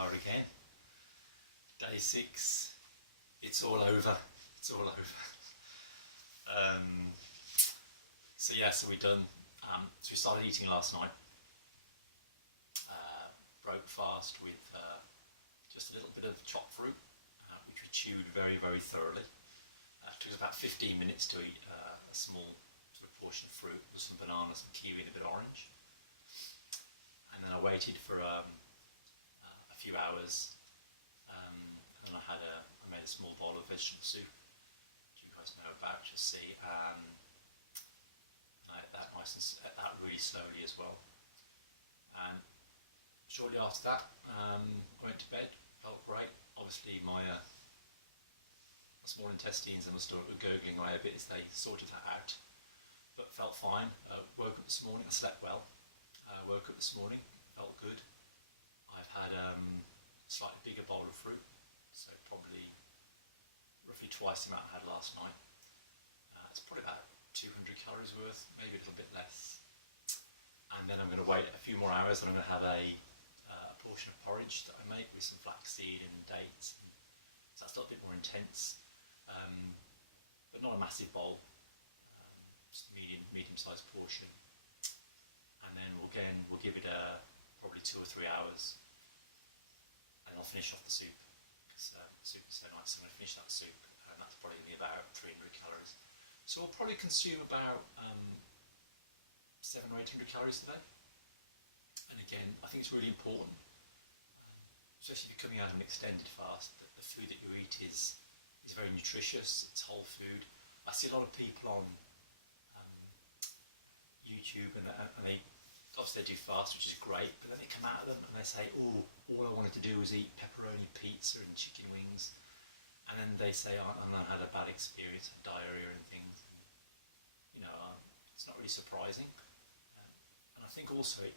are again. Day 6. It's all over. It's all over. So we're done. So we started eating last night. Broke fast with just a little bit of chopped fruit, which we chewed very, very thoroughly. It took us about 15 minutes to eat a small sort of portion of fruit with some bananas, some kiwi and a bit of orange. And then I waited for a few hours, and then I made a small bowl of vegetable soup, which you guys know about, you'll see. I ate that nice and ate that really slowly as well. And shortly after that, I went to bed. Felt great. Obviously, my small intestines and my stomach were gurgling away a bit as they sorted that out, but felt fine. Woke up this morning. I slept well. Woke up this morning. Felt good. I've had a slightly bigger bowl of fruit, so probably roughly twice the amount I had last night. It's probably about 200 calories worth, maybe a little bit less. And then I'm going to wait a few more hours, and I'm going to have a portion of porridge that I make with some flaxseed and dates. So that's a little bit more intense, but not a massive bowl, just a medium-sized portion. And then we'll give it probably 2 or 3 hours, and I'll finish off the soup because the soup is so nice. So I'm going to finish that soup, and that's probably going to be about 300 calories. So we'll probably consume about 700 or 800 calories a day. And again, I think it's really important, especially if you're coming out of an extended fast, that the food that you eat is very nutritious. It's whole food. I see a lot of people on YouTube, and they obviously they do fast, which is great, but then they come out of them and they say, "Oh, all I wanted to do was eat pepperoni pizza and chicken wings," and then they say, "Oh, and I had a bad experience, diarrhea and things." It's not really surprising, and I think also it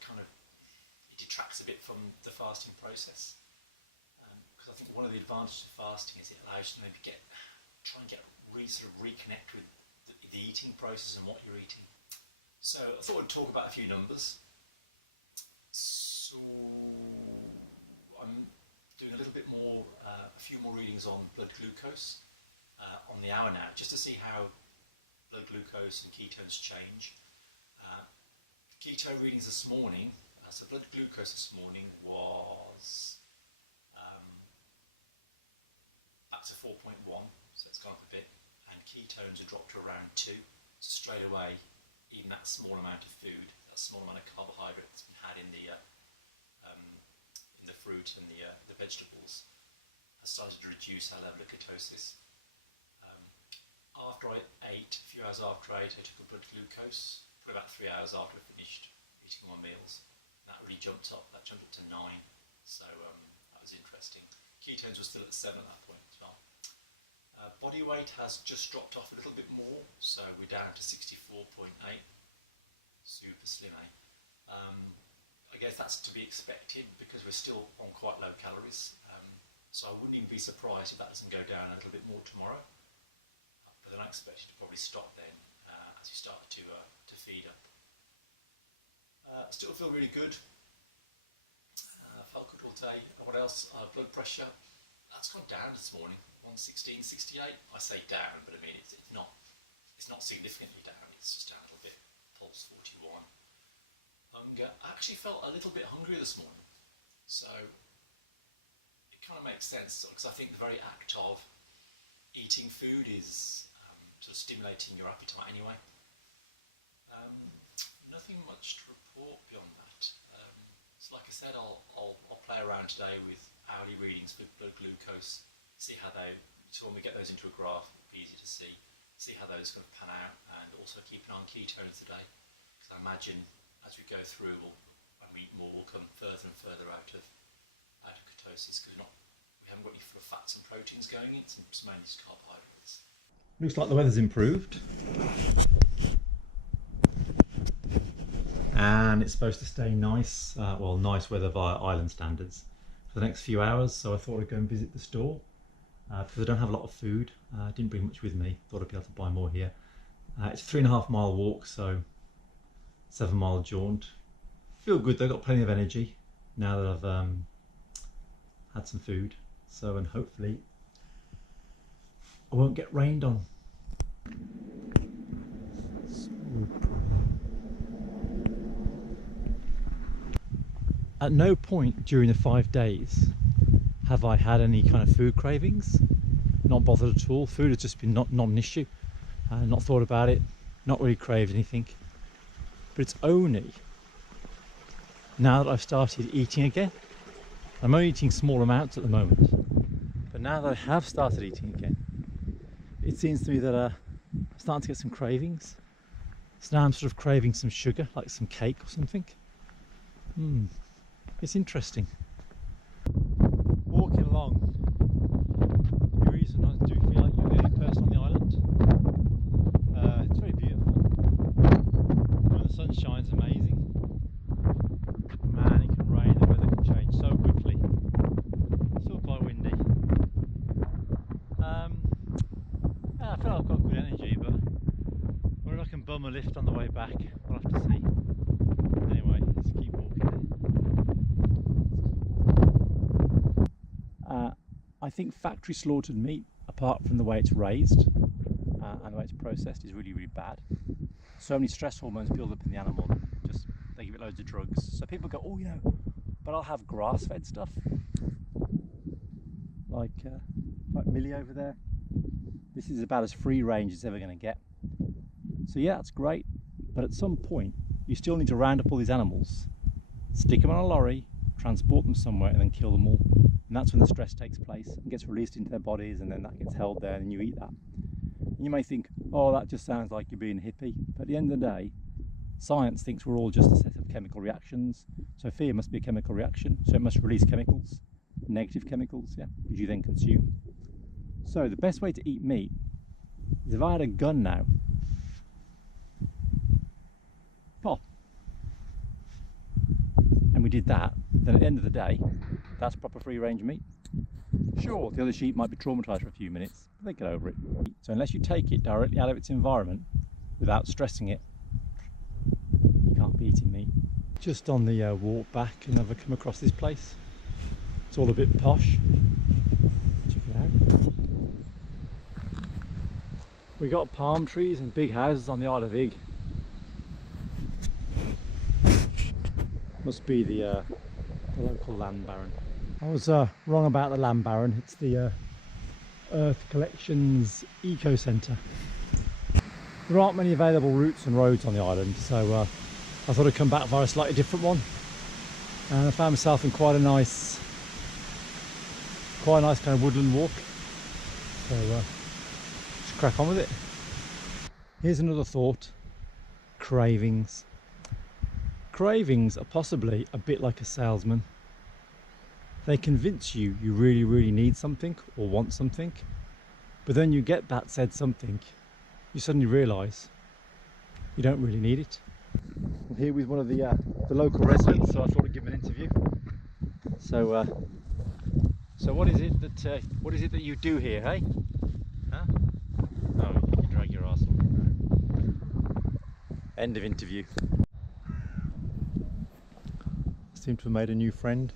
detracts a bit from the fasting process, because I think one of the advantages of fasting is it allows you to maybe try and reconnect with the eating process and what you're eating. So I thought I'd talk about a few numbers. So I'm doing a little bit more, a few more readings on blood glucose on the hour now, just to see how blood glucose and ketones change. Keto readings this morning, so blood glucose this morning was up to 4.1, so it's gone up a bit, and ketones have dropped to around 2. So straight away, even that small amount of food, that small amount of carbohydrate that's been had in the fruit and the vegetables, has started to reduce our level of ketosis. After I ate, a few hours after I ate, I took a blood glucose, probably about 3 hours after I finished eating my meals. That really jumped up. That jumped up to 9. So that was interesting. Ketones were still at 7 at that point as well. Body weight has just dropped off a little bit more, so we're down to 64.8. Super slim, eh? I guess that's to be expected because we're still on quite low calories. So I wouldn't even be surprised if that doesn't go down a little bit more tomorrow. But then I expect it to probably stop then as you start to feed up. Still feel really good. Felt good all day. What else? Blood pressure. That's gone down this morning. 116, 68. I say down, but I mean it's not significantly down. It's just down a little bit. Pulse 41. Hunger. I actually felt a little bit hungry this morning, so it kind of makes sense because I think the very act of eating food is sort of stimulating your appetite anyway. Nothing much to report beyond that. So like I said, I'll play around today with hourly readings with blood glucose, see how so when we get those into a graph, it'll be easy to see how those kind of pan out, and also keep an eye on ketones today, because I imagine as we go through, when we eat more, we'll come further and further out of ketosis, because we haven't got any full fats and proteins going in, it's mainly just carbohydrates. Looks like the weather's improved. And it's supposed to stay nice, nice weather via island standards for the next few hours, so I thought I'd go and visit the store because I don't have a lot of food. I didn't bring much with me, thought I'd be able to buy more here. It's a 3.5 mile walk, so 7 mile jaunt. Feel good though, got plenty of energy now that I've had some food. So, and hopefully I won't get rained on. At no point during the 5 days have I had any kind of food cravings. Not bothered at all. Food has just been not an issue. Not thought about it. Not really craved anything. But it's only now that I've started eating again. I'm only eating small amounts at the moment. But now that I have started eating again, it seems to me that I'm starting to get some cravings. So now I'm sort of craving some sugar, like some cake or something. It's interesting. Walking along, you really sometimes do feel like you're the only person on the island. It's very beautiful. When the sun shines, amazing. Man, it can rain, the weather can change so quickly. It's still quite windy. I feel like I've got good energy, but whether I can bum a lift on the way back, we'll have to see. Anyway, let's keep walking. I think factory slaughtered meat, apart from the way it's raised and the way it's processed, is really, really bad. So many stress hormones build up in the animal, just they give it loads of drugs. So people go, oh, you know, but I'll have grass-fed stuff, like Millie over there. This is about as free range as it's ever going to get. So yeah, that's great, but at some point you still need to round up all these animals, stick them on a lorry, transport them somewhere, and then kill them all. And that's when the stress takes place and gets released into their bodies, and then that gets held there and you eat that. And you may think, oh, that just sounds like you're being a hippie. But at the end of the day, science thinks we're all just a set of chemical reactions. So fear must be a chemical reaction, so it must release chemicals, negative chemicals, yeah, which you then consume. So the best way to eat meat is, if I had a gun now, pop, and we did that, then at the end of the day, that's proper free range meat. Sure, the other sheep might be traumatised for a few minutes, but they get over it. So unless you take it directly out of its environment without stressing it, you can't be eating meat. Just on the walk back, and I've come across this place. It's all a bit posh. Check it out. We got palm trees and big houses on the Isle of Eigg. Must be the local land baron. I was wrong about the land baron. It's the Earth Collections Eco Centre. There aren't many available routes and roads on the island, so I thought I'd come back via a slightly different one. And I found myself in quite a nice kind of woodland walk. So just crack on with it. Here's another thought: cravings. Cravings are possibly a bit like a salesman. They convince you you really, really need something or want something, but then you get that said something, you suddenly realise you don't really need it. I'm here with one of the local residents, so I thought I'd give him an interview. So, what is it that you do here, hey? Huh? Oh, you drag your arse on. End of interview. Seem to have made a new friend.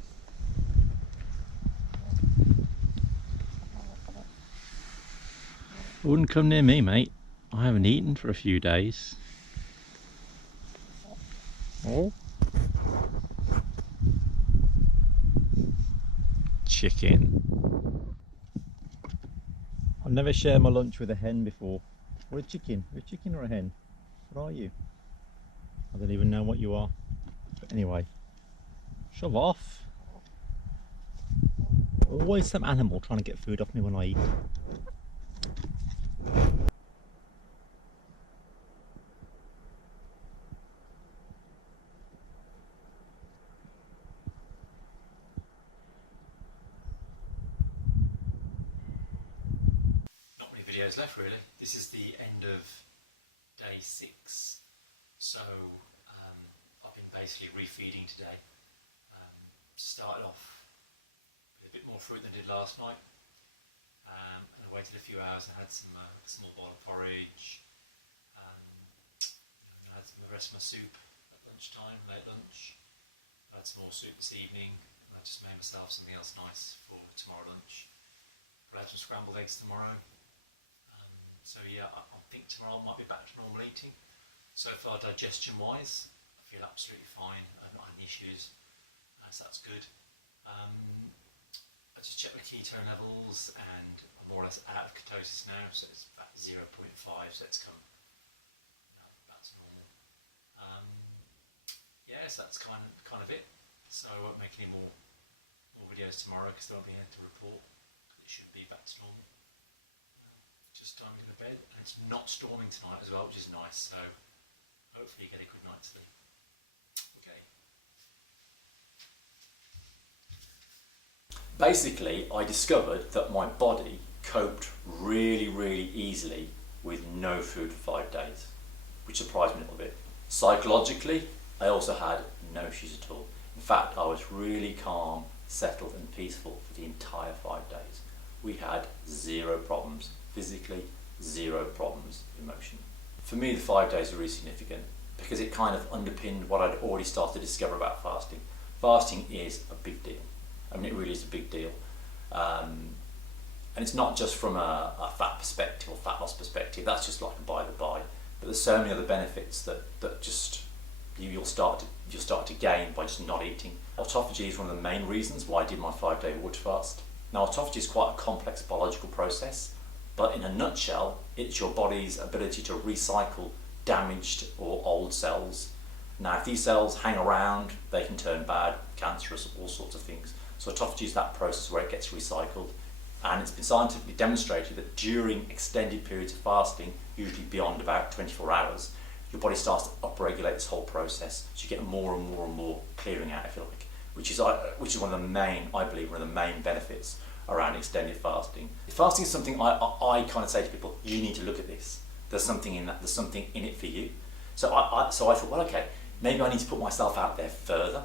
Wouldn't come near me, mate. I haven't eaten for a few days. Oh. Chicken. I've never shared my lunch with a hen before. Or a chicken. A chicken or a hen? What are you? I don't even know what you are. But anyway, shove off. Always some animal trying to get food off me when I eat. Not many videos left really. This is the end of day 6. So I've been basically refeeding today. Started off with a bit more fruit than I did last night, and I waited a few hours and had some small bowl of porridge. I had the rest of my soup at lunchtime, late lunch. I had some more soup this evening, and I just made myself something else nice for tomorrow lunch. We'll have some scrambled eggs tomorrow. So yeah, I think tomorrow might be back to normal eating. So far, digestion-wise, I feel absolutely fine. I've not had any issues, so that's good. I just checked my ketone levels, and I'm more or less out of ketosis now, so it's about 0.5, so it's come back to normal. Yeah, so that's kind of it. So I won't make any more videos tomorrow because there won't be anything to report. It should be back to normal. Just time to go to bed, and it's not storming tonight as well, which is nice, so hopefully you get a good night's sleep. Okay. Basically, I discovered that my body coped really, really easily with no food for 5 days, which surprised me a little bit. Psychologically, I also had no issues at all. In fact, I was really calm, settled and peaceful for the entire 5 days. We had 0 problems physically, 0 problems emotionally. For me, the 5 days were really significant because it kind of underpinned what I'd already started to discover about fasting. Fasting is a big deal. I mean, it really is a big deal. And it's not just from a fat perspective or fat loss perspective, that's just like a by the by. But there's so many other benefits that just you'll start to gain by just not eating. Autophagy is one of the main reasons why I did my 5-day water fast. Now, autophagy is quite a complex biological process, but in a nutshell, it's your body's ability to recycle damaged or old cells. Now, if these cells hang around, they can turn bad, cancerous, all sorts of things. So autophagy is that process where it gets recycled, and it's been scientifically demonstrated that during extended periods of fasting, usually beyond about 24 hours, your body starts to upregulate this whole process, so you get more and more and more clearing out, if you like, which is one of the main, I believe, one of the main benefits around extended fasting. Fasting is something I kind of say to people, you need to look at this. There's something in that. There's something in it for you. So I thought, well, okay, maybe I need to put myself out there further.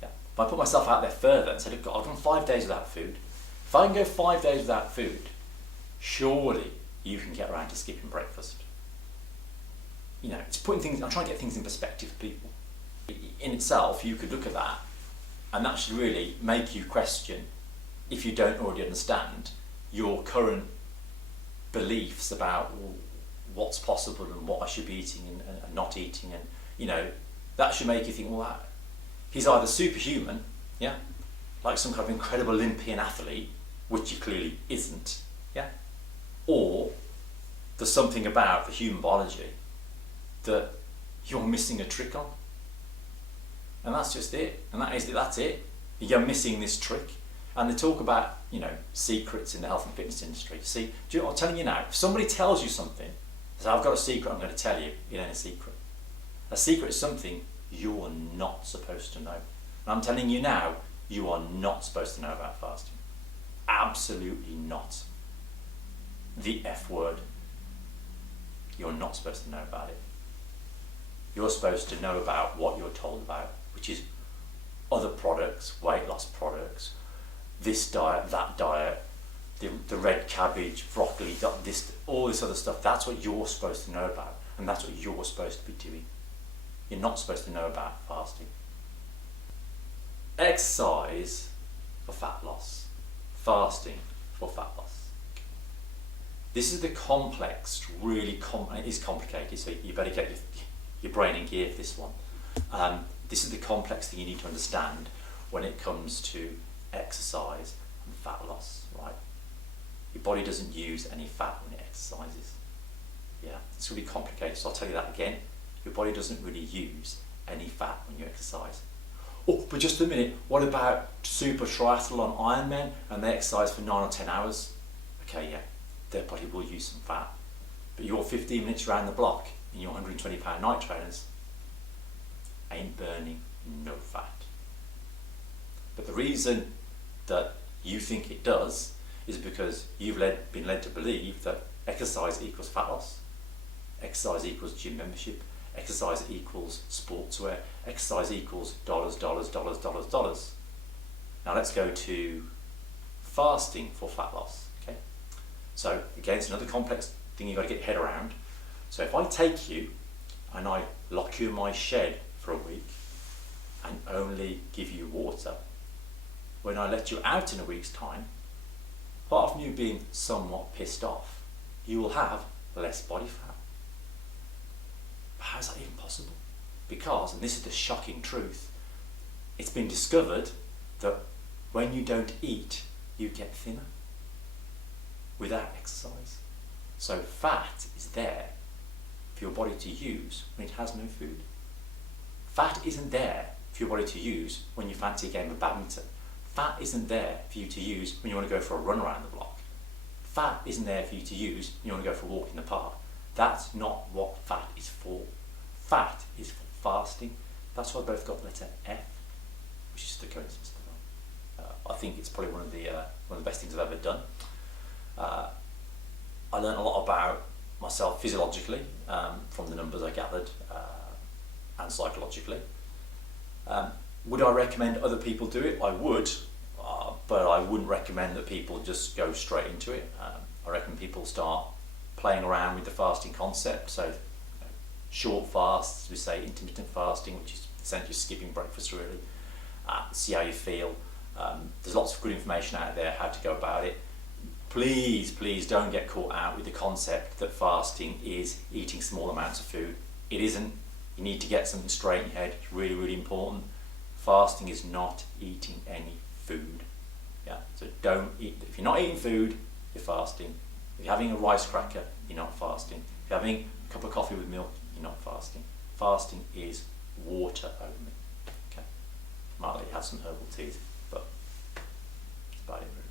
Yeah. If I put myself out there further and say, look, I've gone 5 days without food. If I can go 5 days without food, surely you can get around to skipping breakfast. You know, it's putting things. I'm trying to get things in perspective for people. In itself, you could look at that, and that should really make you question, if you don't already understand, your current beliefs about what's possible and what I should be eating and not eating, and you know, that should make you think, well, he's either superhuman, yeah, like some kind of incredible Olympian athlete, which he clearly isn't, yeah, or there's something about the human biology that you're missing a trick on, and that's just it, and that's it. You're missing this trick. And they talk about, you know, secrets in the health and fitness industry. See, do you know what I'm telling you now? If somebody tells you something, says, I've got a secret, I'm going to tell you, it ain't a secret. A secret is something you're not supposed to know. And I'm telling you now, you are not supposed to know about fasting. Absolutely not. The F word. You're not supposed to know about it. You're supposed to know about what you're told about, which is other products, weight loss products, this diet, that diet, the red cabbage, broccoli, all this other stuff. That's what you're supposed to know about, and that's what you're supposed to be doing. You're not supposed to know about fasting. Exercise for fat loss, fasting for fat loss. This is the complex, it is complicated, so you better get your brain in gear for this one. This is the complex thing you need to understand when it comes to exercise and fat loss, right? Your body doesn't use any fat when it exercises. Yeah, it's really complicated, so I'll tell you that again. Your body doesn't really use any fat when you exercise. Oh, but just a minute, what about super triathlon Ironmen and they exercise for 9 or 10 hours? Okay, yeah, their body will use some fat. But your 15 minutes around the block in your 120 pound night trainers ain't burning no fat. But the reason that you think it does is because you've been led to believe that exercise equals fat loss, exercise equals gym membership, exercise equals sportswear, exercise equals dollars. Now let's go to fasting for fat loss. Okay, so again, it's another complex thing you've got to get your head around. So if I take you and I lock you in my shed for a week and only give you water, when I let you out in a week's time, apart from you being somewhat pissed off, you will have less body fat. But how is that even possible? Because, and this is the shocking truth, it's been discovered that when you don't eat, you get thinner without exercise. So fat is there for your body to use when it has no food. Fat isn't there for your body to use when you fancy a game of badminton. Fat isn't there for you to use when you want to go for a run around the block. Fat isn't there for you to use when you want to go for a walk in the park. That's not what fat is for. Fat is for fasting. That's why I both got the letter F, which is the coincidence. I think it's probably one of the best things I've ever done. I learned a lot about myself physiologically from the numbers I gathered and psychologically. Would I recommend other people do it? I would, but I wouldn't recommend that people just go straight into it. I reckon people start playing around with the fasting concept. So short fasts, we say intermittent fasting, which is essentially skipping breakfast really. See how you feel. There's lots of good information out there how to go about it. Please don't get caught out with the concept that fasting is eating small amounts of food. It isn't. You need to get something straight in your head. It's really, really important. Fasting is not eating any food. Yeah. So don't eat. If you're not eating food, you're fasting. If you're having a rice cracker, you're not fasting. If you're having a cup of coffee with milk, you're not fasting. Fasting is water only. Okay. Might let you have some herbal teas, but that's about it really.